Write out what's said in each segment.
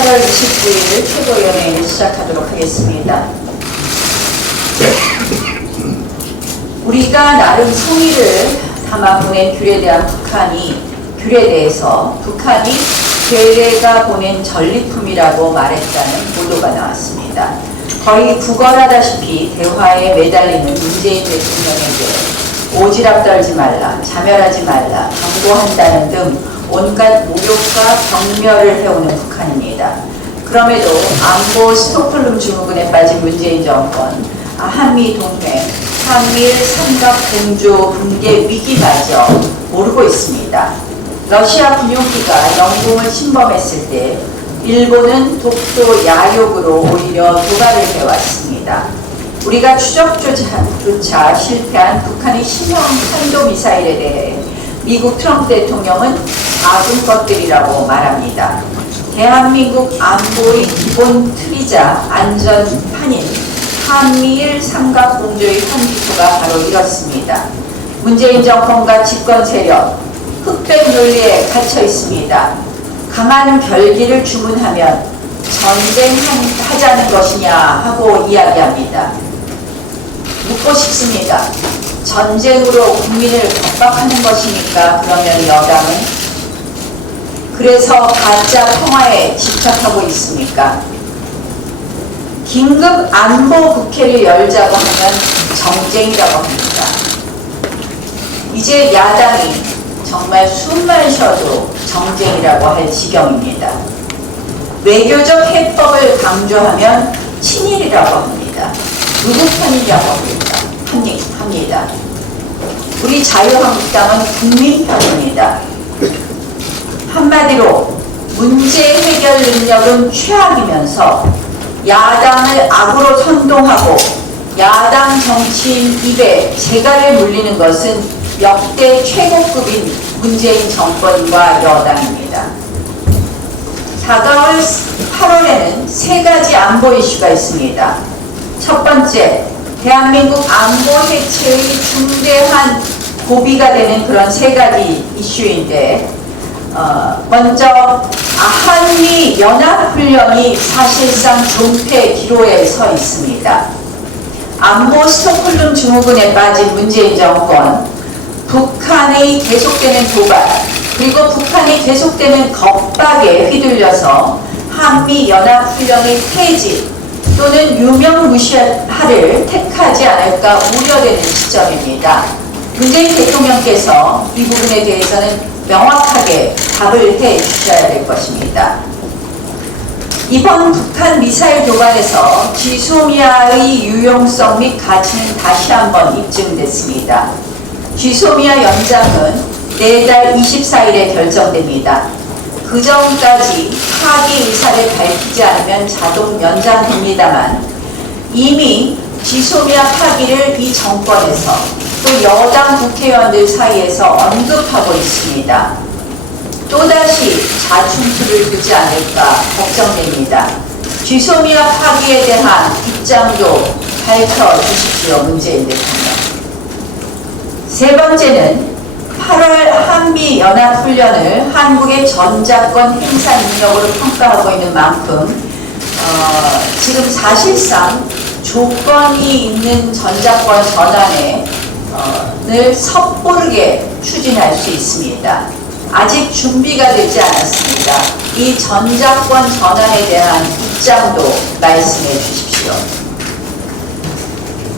(8월 29일) 최고위원회를 시작하도록 하겠습니다. 우리가 나름 성의를 담아 보낸 귤에 대한 귤에 대해서 북한이 괴뢰가 보낸 전리품이라고 말했다는 보도가 나왔습니다. 거의 구걸하다시피 대화에 매달리는 문재인 대통령에게 오지랖 떨지 말라, 자멸하지 말라, 경고한다는 등 온갖 모욕과 경멸을 해오는 북한입니다. 그럼에도 안보 스톡홀름 증후군에 빠진 문재인 정권, 한미 동맹, 한미일 삼각 공조 붕괴 위기마저 모르고 있습니다. 러시아 군용기가 영공을 침범했을 때 일본은 독도 야욕으로 오히려 도발을 해왔습니다. 우리가 추적조차 실패한 북한의 신형 탄도미사일에 대해 미국 트럼프 대통령은 작은 것들이라고 말합니다. 대한민국 안보의 기본 틀이자 안전판인 한미일 삼각공조의 현기토가 바로 이렇습니다. 문재인 정권과 집권 세력, 흑백 논리에 갇혀 있습니다. 강한 결기를 주문하면 전쟁하자는 것이냐 하고 이야기합니다. 묻고 싶습니다. 전쟁으로 국민을 겁박하는 것이니까 그러면 여당은? 그래서 가짜 평화에 집착하고 있습니까? 긴급 안보 국회를 열자고 하면 정쟁이라고 합니다. 이제 야당이 정말 숨만 쉬어도 정쟁이라고 할 지경입니다. 외교적 해법을 강조하면 친일이라고 합니다. 누구 편이라고 합니다. 우리 자유한국당은 국민 편입니다. 한마디로 문제 해결 능력은 최악이면서 야당을 악으로 선동하고 야당 정치인 입에 재갈을 물리는 것은 역대 최고급인 문재인 정권과 여당입니다. 다가올 8월에는 세 가지 안보 이슈가 있습니다. 첫 번째, 대한민국 안보 해체의 중대한 고비가 되는 그런 세 가지 이슈인데 먼저 한미 연합훈련이 사실상 존폐 기로에 서 있습니다. 안보 스톡홀름 증후군에 빠진 문재인 정권, 북한의 계속되는 도발, 그리고 북한이 계속되는 겁박에 휘둘려서 한미 연합훈련의 폐지 또는 유명무실화를 택하지 않을까 우려되는 시점입니다. 문재인 대통령께서 이 부분에 대해서는 명확하게 답을 해 주셔야 될 것입니다. 이번 북한 미사일 도발에서 지소미아의 유용성 및 가치는 다시 한번 입증됐습니다. 지소미아 연장은 내달 24일에 결정됩니다. 그 전까지 파기 의사를 밝히지 않으면 자동 연장됩니다만 이미 지소미아 파기를 이 정권에서 또 여당 국회의원들 사이에서 언급하고 있습니다. 또다시 자충수를 두지 않을까 걱정됩니다. 지소미아 파기에 대한 입장도 밝혀주십시오, 문재인 대통령. 세 번째는 8월 한미연합훈련을 한국의 전작권 행사 능력으로 평가하고 있는 만큼 지금 사실상 조건이 있는 전작권 전환을 섣부르게 추진할 수 있습니다. 아직 준비가 되지 않았습니다. 이 전작권 전환에 대한 입장도 말씀해 주십시오.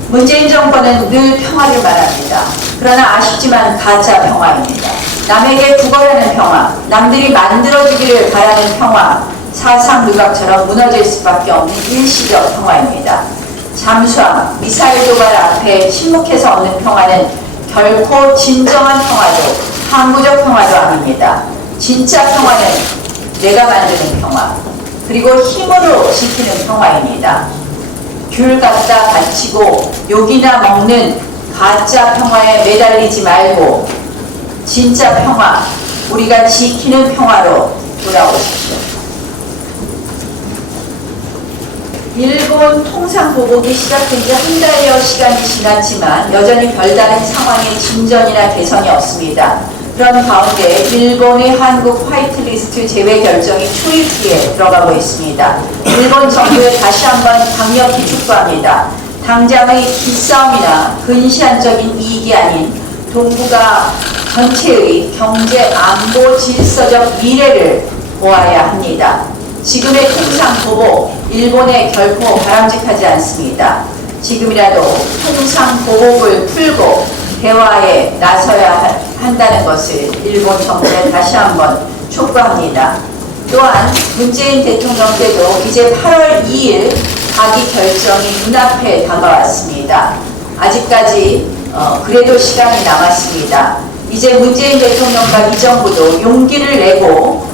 문재인 정권은 늘 평화를 말합니다. 그러나 아쉽지만 가짜 평화입니다. 남에게 구걸하는 평화, 남들이 만들어주기를 바라는 평화, 사상 누각처럼 무너질 수밖에 없는 일시적 평화입니다. 잠수함, 미사일 도발 앞에 침묵해서 얻는 평화는 결코 진정한 평화도 항구적 평화도 아닙니다. 진짜 평화는 내가 만드는 평화, 그리고 힘으로 지키는 평화입니다. 귤 갖다 바치고 욕이나 먹는 가짜 평화에 매달리지 말고 진짜 평화, 우리가 지키는 평화로 돌아오십시오. 일본 통상보복이 시작된 지 한 달여 시간이 지났지만 여전히 별다른 상황의 진전이나 개선이 없습니다. 그런 가운데 일본의 한국 화이트리스트 제외 결정이 초입기에 들어가고 있습니다. 일본 정부에 다시 한번 강력히 촉구합니다. 당장의 기싸움이나 근시안적인 이익이 아닌 동북아 전체의 경제 안보 질서적 미래를 보아야 합니다. 지금의 통상보복, 일본에 결코 바람직하지 않습니다. 지금이라도 통상보복을 풀고 대화에 나서야 한다는 것을 일본 정부에 다시 한번 촉구합니다. 또한 문재인 대통령 때도 이제 8월 2일 가기 결정이 눈앞에 다가왔습니다. 아직까지 그래도 시간이 남았습니다. 이제 문재인 대통령과 이 정부도 용기를 내고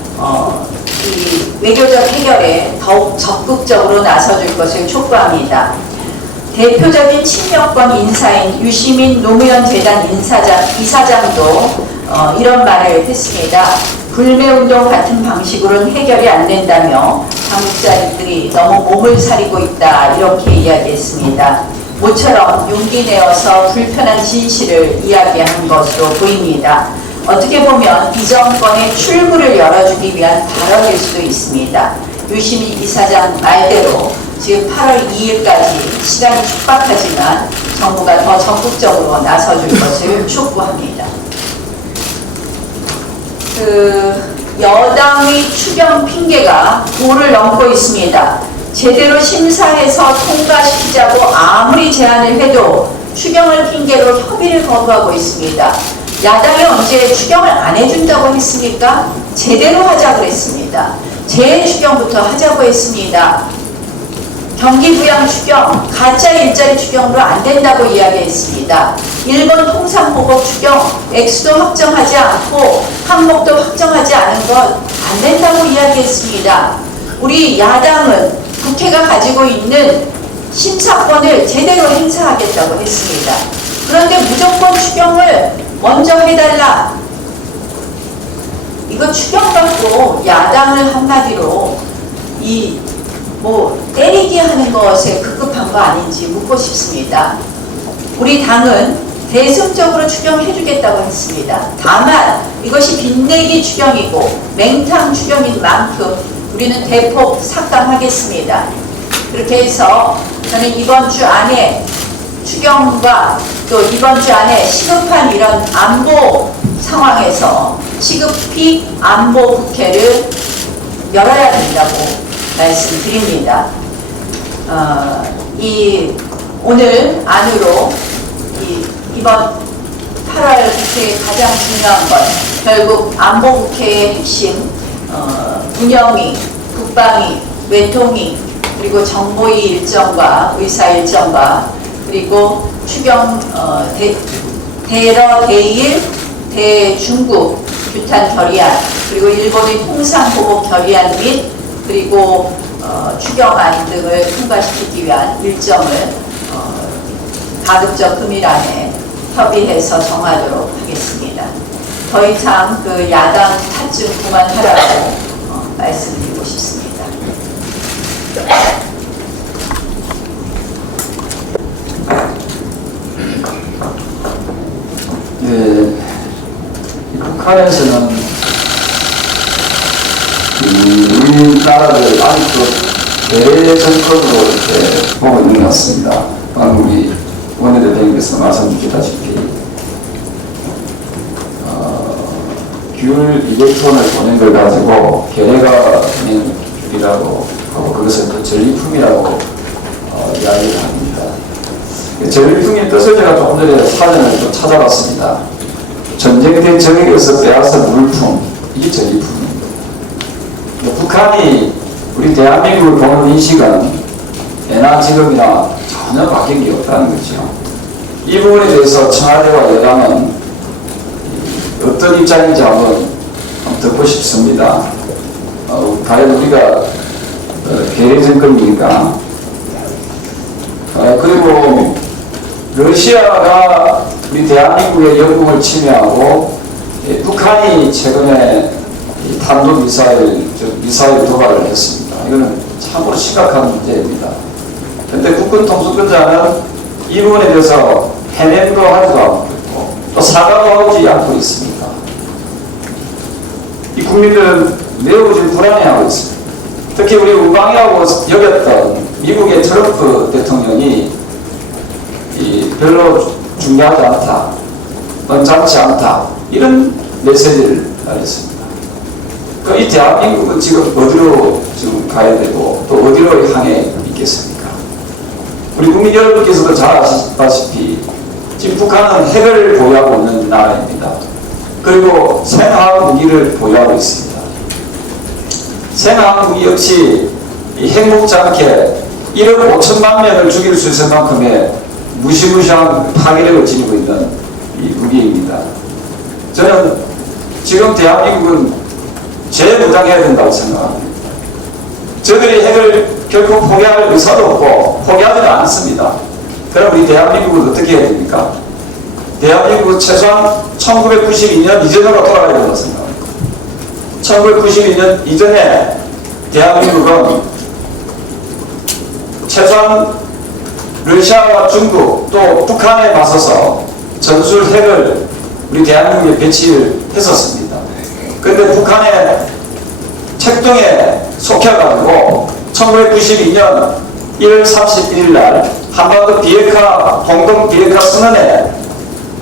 이 외교적 해결에 더욱 적극적으로 나서줄 것을 촉구합니다. 대표적인 친명권 인사인 유시민 노무현 재단 이사장도 이런 말을 했습니다. 불매운동 같은 방식으로는 해결이 안 된다며 당국자들이 너무 몸을 사리고 있다 이렇게 이야기했습니다. 모처럼 용기 내어서 불편한 진실을 이야기한 것으로 보입니다. 어떻게 보면 이 정권의 출구를 열어주기 위한 발언일 수도 있습니다. 유시민 이사장 말대로 지금 8월 2일까지 시간이 촉박하지만 정부가 더 적극적으로 나서줄 것을 촉구합니다. 여당의 추경 핑계가 도를 넘고 있습니다. 제대로 심사해서 통과시키자고 아무리 제안을 해도 추경을 핑계로 협의를 거부하고 있습니다. 야당이 언제 추경을 안 해준다고 했습니까? 제대로 하자고 했습니다. 재추경부터 하자고 했습니다. 경기부양 추경, 가짜 일자리 추경으로 안 된다고 이야기했습니다. 일본 통상보복 추경, 액수도 확정하지 않고 항목도 확정하지 않은 것 안 된다고 이야기했습니다. 우리 야당은 국회가 가지고 있는 심사권을 제대로 행사하겠다고 했습니다. 그런데 무조건 추경을 먼저 해달라. 이거 추경 갖고 야당을 한마디로 때리기 하는 것에 급급한 거 아닌지 묻고 싶습니다. 우리 당은 대승적으로 추경해주겠다고 했습니다. 다만 이것이 빚내기 추경이고 맹탕 추경인 만큼 우리는 대폭 삭감하겠습니다. 그렇게 해서 저는 이번 주 안에 추경과 또 이번 주 안에 시급한 이런 안보 상황에서 시급히 안보 국회를 열어야 된다고 말씀드립니다. 오늘 안으로 이번 8월 국회의 가장 중요한 건 결국 안보국회의 핵심 운영위, 국방위, 외통위, 그리고 정보위 일정과 의사 일정과 그리고 추경 대러 대일 대중국 규탄 결의안 그리고 일본의 통상보복 결의안 및 그리고 추경안 등을 통과시키기 위한 일정을 가급적 금일안에 협의해서 정하도록 하겠습니다. 더 이상 그 야당 탓좀 그만하라고 말씀드리고 싶습니다. 네, 북한에서는 우리나라를 아직도 대정권으로 이렇게 보고 있는 것 같습니다. 방금 우리 원내대표님께서 말씀주셨다시피 귤 200톤을 보낸 걸 가지고 걔네가 보낸 귤이라고 하고 그것을 그 전리품이라고 이야기를 합니다. 전리품의 뜻을 제가 조금 전에 사전을 좀 찾아봤습니다. 전쟁된 정액에서 빼앗은 물품, 이게 전리품입니다. 북한이 우리 대한민국을 보는 인식은 예나 지금이나 전혀 바뀐 게 없다는 거죠. 이 부분에 대해서 청와대와 여당은 어떤 입장인지 한번 듣고 싶습니다. 과연 우리가 괴뢰 정권입니까? 그리고 러시아가 우리 대한민국의 영공을 침해하고 북한이 최근에 미사일 도발을 했습니다. 이거는 참으로 심각한 문제입니다. 그런데 국군 통수권자는 이 부분에 대해서 해명도 하지도 않고 있고 또 사과도 하지 않고 있습니다. 이 국민들은 매우 지금 불안해하고 있습니다. 특히 우리 우방이라고 여겼던 미국의 트럼프 대통령이 별로 중요하지 않다, 언짢지 않다, 이런 메시지를 날렸습니다. 이 대한민국은 지금 어디로 지금 가야 되고 또 어디로 향해 있겠습니까? 우리 국민 여러분께서도 잘 아시다시피 지금 북한은 핵을 보유하고 있는 나라입니다. 그리고 생화학 무기를 보유하고 있습니다. 생화학 무기 역시 핵목지 않게 1억 5천만 명을 죽일 수 있을 만큼의 무시무시한 파괴력을 지니고 있는 이 무기입니다. 저는 지금 대한민국은 재무장해야 된다고 생각합니다. 저들이 핵을 결코 포기할 의사도 없고 포기하지는 않습니다. 그럼 우리 대한민국은 어떻게 해야 됩니까? 대한민국은 최소한 1992년 이전으로 돌아가야 된다고 생각합니다. 1992년 이전에 대한민국은 최소한 러시아와 중국 또 북한에 맞서서 전술 핵을 우리 대한민국에 배치를 했었습니다. 그런데 북한의 책동에 속혀가지고 1992년 1월 31일 날 한반도 비핵화, 공동 비핵화 선언에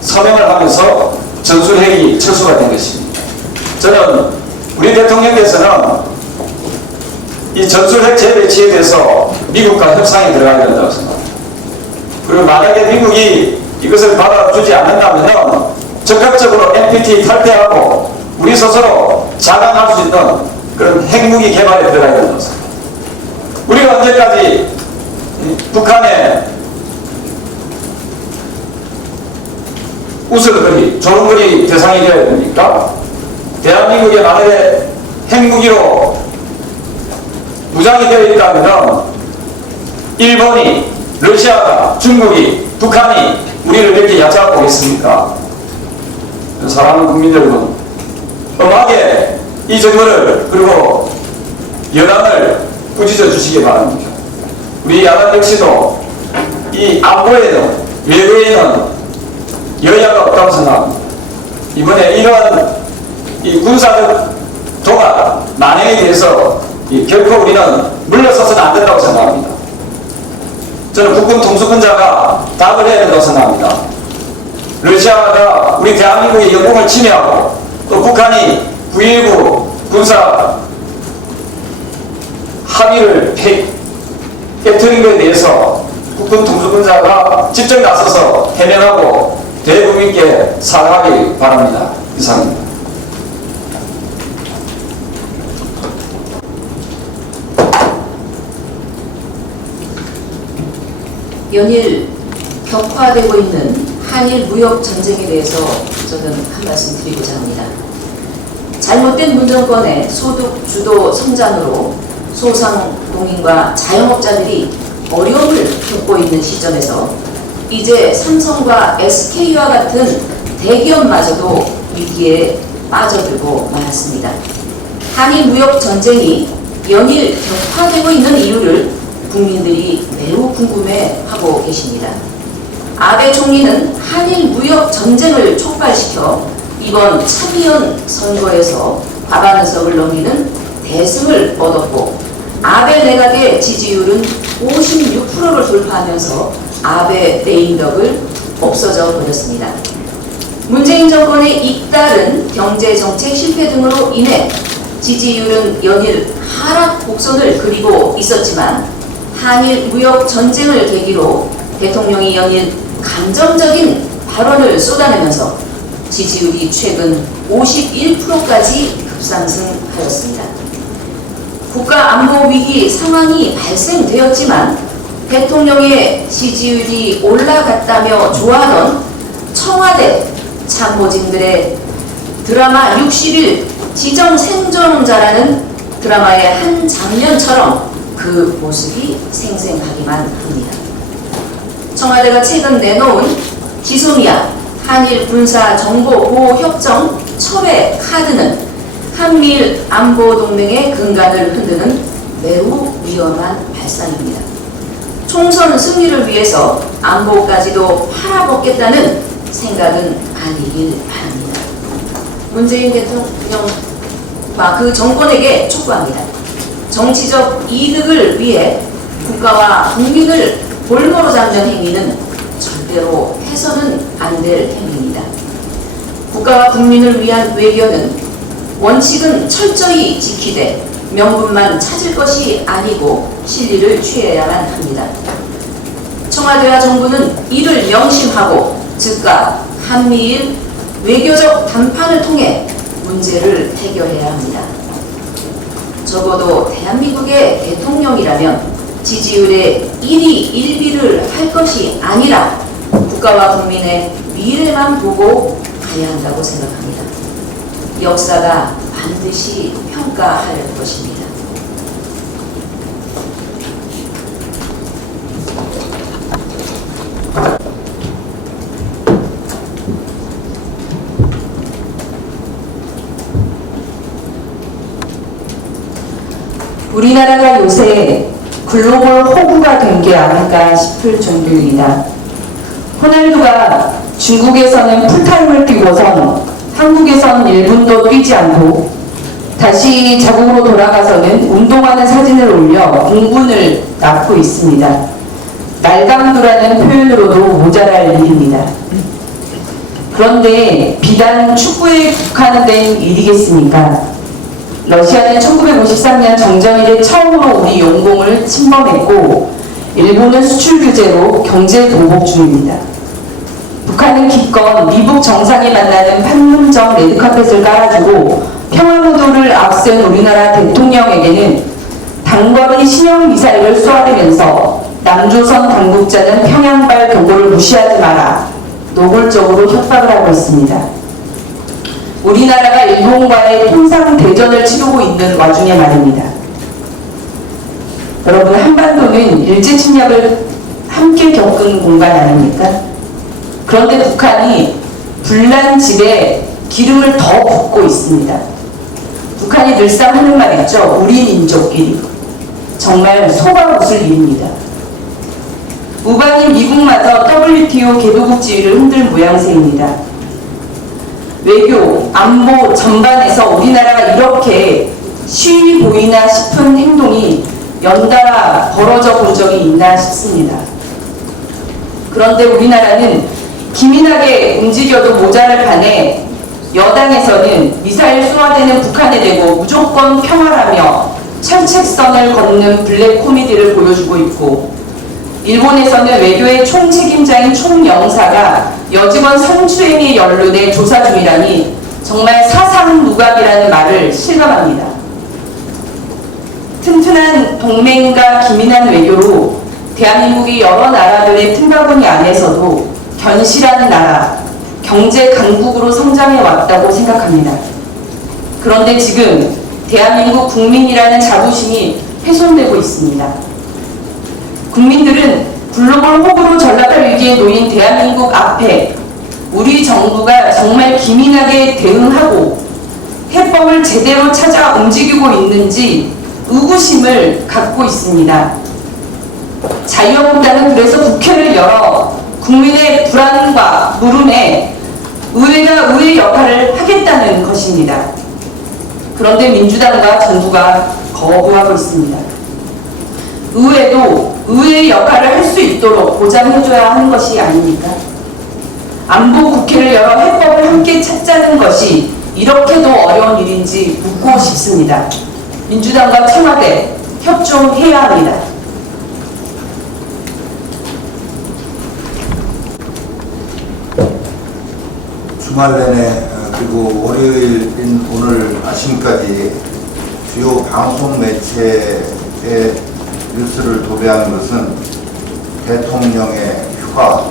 서명을 하면서 전술핵이 철수가 된 것입니다. 저는 우리 대통령께서는 이 전술핵 재배치에 대해서 미국과 협상에 들어가야 된다고 생각합니다. 그리고 만약에 미국이 이것을 받아주지 않는다면 적극적으로 NPT 탈퇴하고 우리 스스로 자강할 수 있는 그런 핵무기 개발에 들어가야 된다고 생각합니다. 우리가 언제까지 북한의 우스갯거리, 조롱거리 대상이 되어야 됩니까? 대한민국에 만약에 핵무기로 무장이 되어 있다면 일본이, 러시아가, 중국이, 북한이 우리를 이렇게 얕잡아 보겠습니까? 사랑하는 국민 여러분, 엄하게 이 정부를 그리고 여당을 꾸짖어 주시기 바랍니다. 우리 야당 역시도 이 안보에는, 외교에는 여야가 없다고 생각합니다. 이번에 이러한 이 군사적 도발, 만행에 대해서 결코 우리는 물러서서는 안 된다고 생각합니다. 저는 국군 통수권자가 답을 해야 된다고 생각합니다. 러시아가 우리 대한민국의 영공을 침해하고 또 북한이 9.19 군사 합의를 깨트린 것에 대해서 국군 통수권자가 직접 나서서 해명하고 대국민께 사과하기 바랍니다. 이상입니다. 연일 격화되고 있는 한일 무역 전쟁에 대해서 저는 한 말씀 드리고자 합니다. 잘못된 문정권의 소득 주도 성장으로 소상공인과 자영업자들이 어려움을 겪고 있는 시점에서 이제 삼성과 SK와 같은 대기업마저도 위기에 빠져들고 말았습니다. 한일 무역 전쟁이 연일 격화되고 있는 이유를 국민들이 매우 궁금해하고 계십니다. 아베 총리는 한일 무역 전쟁을 촉발시켜 이번 참의원 선거에서 과반의석을 넘기는 대승을 얻었고 아베 내각의 지지율은 56%를 돌파하면서 아베 레임덕을 없어져 버렸습니다. 문재인 정권의 잇따른 경제정책 실패 등으로 인해 지지율은 연일 하락 곡선을 그리고 있었지만 한일 무역 전쟁을 계기로 대통령이 연일 감정적인 발언을 쏟아내면서 지지율이 최근 51%까지 급상승하였습니다. 국가 안보 위기 상황이 발생되었지만 대통령의 지지율이 올라갔다며 좋아하던 청와대 참모진들의 드라마 60일 지정 생존자라는 드라마의 한 장면처럼 그 모습이 생생하기만 합니다. 청와대가 최근 내놓은 지소미아 한일 군사 정보 보호 협정 첩의 카드는 한미일 안보 동맹의 근간을 흔드는 매우 위험한 발상입니다. 총선 승리를 위해서 안보까지도 팔아먹겠다는 생각은 아니길 바랍니다. 문재인 대통령과 그 정권에게 촉구합니다. 정치적 이득을 위해 국가와 국민을 볼모로 잡는 행위는 절대로 해서는 안 될 행위입니다. 국가와 국민을 위한 외교는 원칙은 철저히 지키되 명분만 찾을 것이 아니고 실리를 취해야만 합니다. 청와대와 정부는 이를 명심하고 즉각 한미일 외교적 담판을 통해 문제를 해결해야 합니다. 적어도 대한민국의 대통령이라면 지지율에 1위 1비를 할 것이 아니라 국가와 국민의 미래만 보고 가야 한다고 생각합니다. 역사가 반드시 평가할 것입니다. 우리나라가 요새 글로벌 호구가 된 게 아닐까 싶을 정도입니다. 호날두가 중국에서는 풀타임을 뛰고선 한국에선 1분도 뛰지 않고 다시 자국으로 돌아가서는 운동하는 사진을 올려 공분을 낳고 있습니다. 날강도라는 표현으로도 모자랄 일입니다. 그런데 비단 축구에 국한된 일이겠습니까? 러시아는 1953년 정전 이래 처음으로 우리 영공을 침범했고 일본은 수출 규제로 경제 보복 중입니다. 북한은 기껏 미국 정상이 만나는 판문점 레드카펫을 깔아주고 평화무도를 앞세운 우리나라 대통령에게는 단거리 신형 미사일을 쏘아대면서 남조선 당국자는 평양발 경고를 무시하지 마라 노골적으로 협박을 하고 있습니다. 우리나라가 일본과의 통상 대전을 치르고 있는 와중에 말입니다. 여러분, 한반도는 일제 침략을 함께 겪은 공간 아닙니까? 그런데 북한이 불난 집에 기름을 더 붓고 있습니다. 북한이 늘상 하는 말 있죠. 우리 민족끼리. 정말 속아 웃을 일입니다. 우방인 미국마저 WTO 개도국 지위를 흔들 모양새입니다. 외교, 안보 전반에서 우리나라가 이렇게 쉬이 보이나 싶은 행동이 연달아 벌어져 본 적이 있나 싶습니다. 그런데 우리나라는 기민하게 움직여도 모자랄 판에 여당에서는 미사일 쏘아대는 북한에 대고 무조건 평화라며 철책선을 걷는 블랙 코미디를 보여주고 있고 일본에서는 외교의 총책임자인 총영사가 여직원 성추행에 연루돼 조사 중이라니 정말 사상누각이라는 말을 실감합니다. 튼튼한 동맹과 기민한 외교로 대한민국이 여러 나라들의 틈바구니 안에서도 견실한 나라, 경제 강국으로 성장해 왔다고 생각합니다. 그런데 지금 대한민국 국민이라는 자부심이 훼손되고 있습니다. 국민들은 글로벌 호구로 전락할 위기에 놓인 대한민국 앞에 우리 정부가 정말 기민하게 대응하고 해법을 제대로 찾아 움직이고 있는지 의구심을 갖고 있습니다. 자유한국당은 그래서 국회를 열어 국민의 불안과 물음에 의회가 의회 역할을 하겠다는 것입니다. 그런데 민주당과 정부가 거부하고 있습니다. 의회도 의회의 역할을 할 수 있도록 보장해줘야 하는 것이 아닙니까? 안보 국회를 열어 해법을 함께 찾자는 것이 이렇게도 어려운 일인지 묻고 싶습니다. 민주당과 청와대 협조해야 합니다. 주말 내내 그리고 월요일인 오늘 아침까지 주요 방송 매체의 뉴스를 도배하는 것은 대통령의 휴가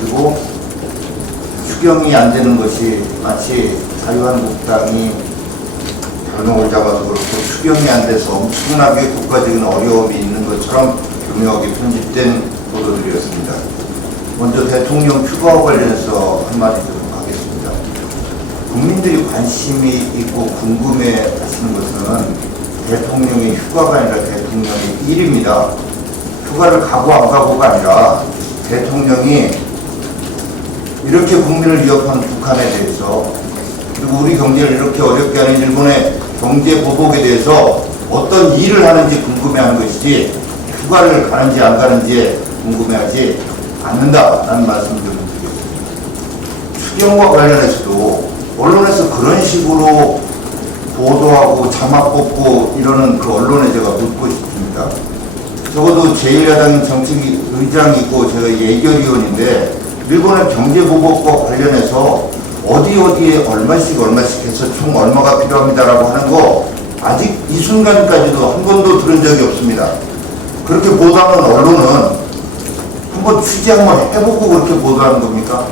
그리고 추경이 안 되는 것이 마치 자유한국당이 변호를 잡아서 그렇고 추경이 안 돼서 엄청나게 국가적인 어려움이 있는 것처럼 교묘하게 편집된 보도들이었습니다. 먼저 대통령 휴가와 관련해서 한마디 좀 하겠습니다. 국민들이 관심이 있고 궁금해 하시는 것은 대통령의 휴가가 아니라 대통령의 일입니다. 휴가를 가고 안 가고가 아니라 대통령이 이렇게 국민을 위협한 북한에 대해서 그리고 우리 경제를 이렇게 어렵게 하는 일본의 경제 보복에 대해서 어떤 일을 하는지 궁금해하는 것이지 휴가를 가는지 안 가는지 궁금해하지 않는다라는 말씀을 좀 드리겠습니다. 추경과 관련해서도 언론에서 그런 식으로 보도하고 자막 뽑고 이러는 그 언론에 제가 묻고 싶습니다. 적어도 제1야당 정책위 의장이고 제가 예결위원인데 일본의 경제보복과 관련해서 어디에 얼마씩 해서 총 얼마가 필요합니다라고 하는 거 아직 이 순간까지도 한 번도 들은 적이 없습니다. 그렇게 보도하는 언론은 한번 취재 한번 해보고 그렇게 보도하는 겁니까?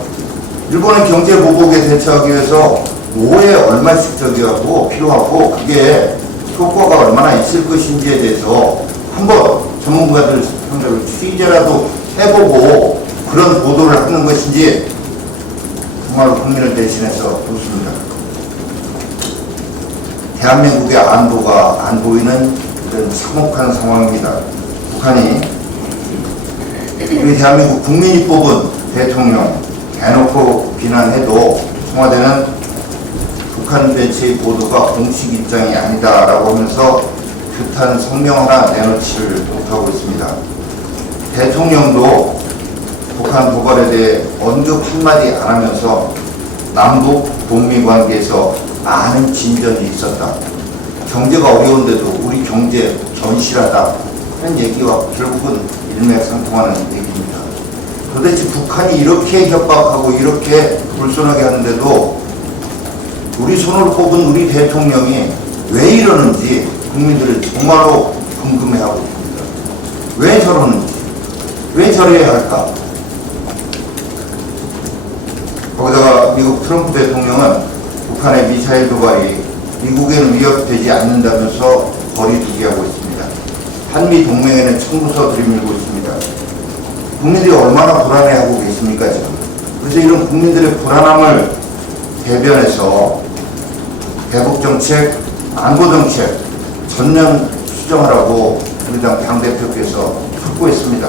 일본의 경제보복에 대처하기 위해서 뭐에 얼마씩 저기하고 필요하고 그게 효과가 얼마나 있을 것인지에 대해서 한번 전문가들 상대로 취재라도 해보고 그런 보도를 하는 것인지 정말로 국민을 대신해서 묻습니다. 대한민국의 안보가 안 보이는 이런 참혹한 상황입니다. 북한이 우리 대한민국 국민이 뽑은 대통령 대놓고 비난해도 청와대는 북한 벤치의 보도가 공식 입장이 아니다라고 하면서 규탄 성명 하나 내놓지를 못하고 있습니다. 대통령도 북한 도발에 대해 언급 한마디 안 하면서 남북 북미 관계에서 많은 진전이 있었다. 경제가 어려운데도 우리 경제 견실하다 하는 얘기와 결국은 일맥상통하는 얘기입니다. 도대체 북한이 이렇게 협박하고 이렇게 불손하게 하는데도 우리 손으로 뽑은 우리 대통령이 왜 이러는지 국민들은 정말로 궁금해하고 있습니다. 왜 저러는지, 왜 저래야 할까? 거기다가 미국 트럼프 대통령은 북한의 미사일 도발이 미국에는 위협되지 않는다면서 거리두기 하고 있습니다. 한미 동맹에는 청구서 들이밀고 있습니다. 국민들이 얼마나 불안해하고 계십니까 지금? 그래서 이런 국민들의 불안함을 대변해서 대북정책, 안보정책 전면 수정하라고 우리 당 대표께서 촉구했습니다.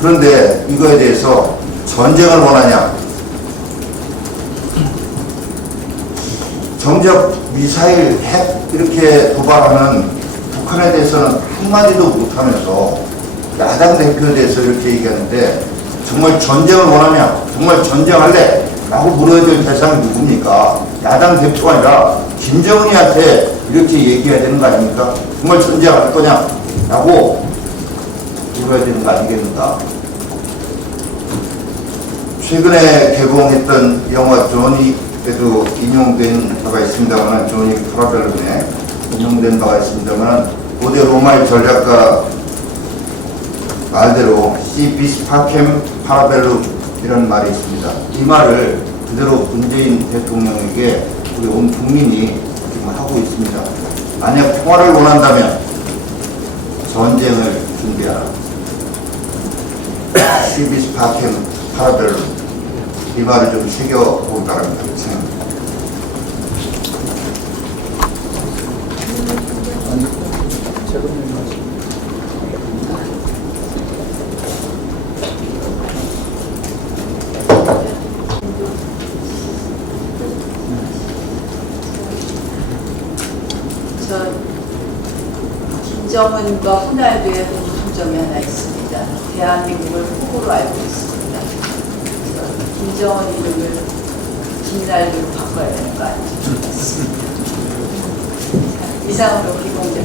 그런데 이거에 대해서 전쟁을 원하냐? 정작 미사일, 핵 이렇게 도발하는 북한에 대해서는 한마디도 못하면서 야당 대표에 대해서 이렇게 얘기하는데 정말 전쟁을 원하냐? 정말 전쟁할래? 라고 물어야 될 대상이 누굽니까? 야당 대표가 아니라 김정은이한테 이렇게 얘기해야 되는 거 아닙니까? 정말 전쟁할 거냐? 라고 물어야 되는 거 아니겠습니까? 최근에 개봉했던 영화 조니에도 인용된 바가 있습니다만, 조니 프라벨론에 인용된 바가 있습니다만, 고대 로마의 전략가 말대로 시 비스 파켐 파라벨룸 이라는 말이 있습니다. 이 말을 그대로 문재인 대통령에게 우리 온 국민이 지금 하고 있습니다. 만약 평화를 원한다면 전쟁을 준비하라. 시 비스 파켐 파라벨룸, 이 말을 좀 새겨보기 바랍니다. 김정은과 호날두의 공통점이 하나 있습니다. 대한민국을 후보로 알고 있습니다. 김정은 이름을 김날두로 바꿔야 되는 거 아닌지 싶습니다. 이상으로 김홍재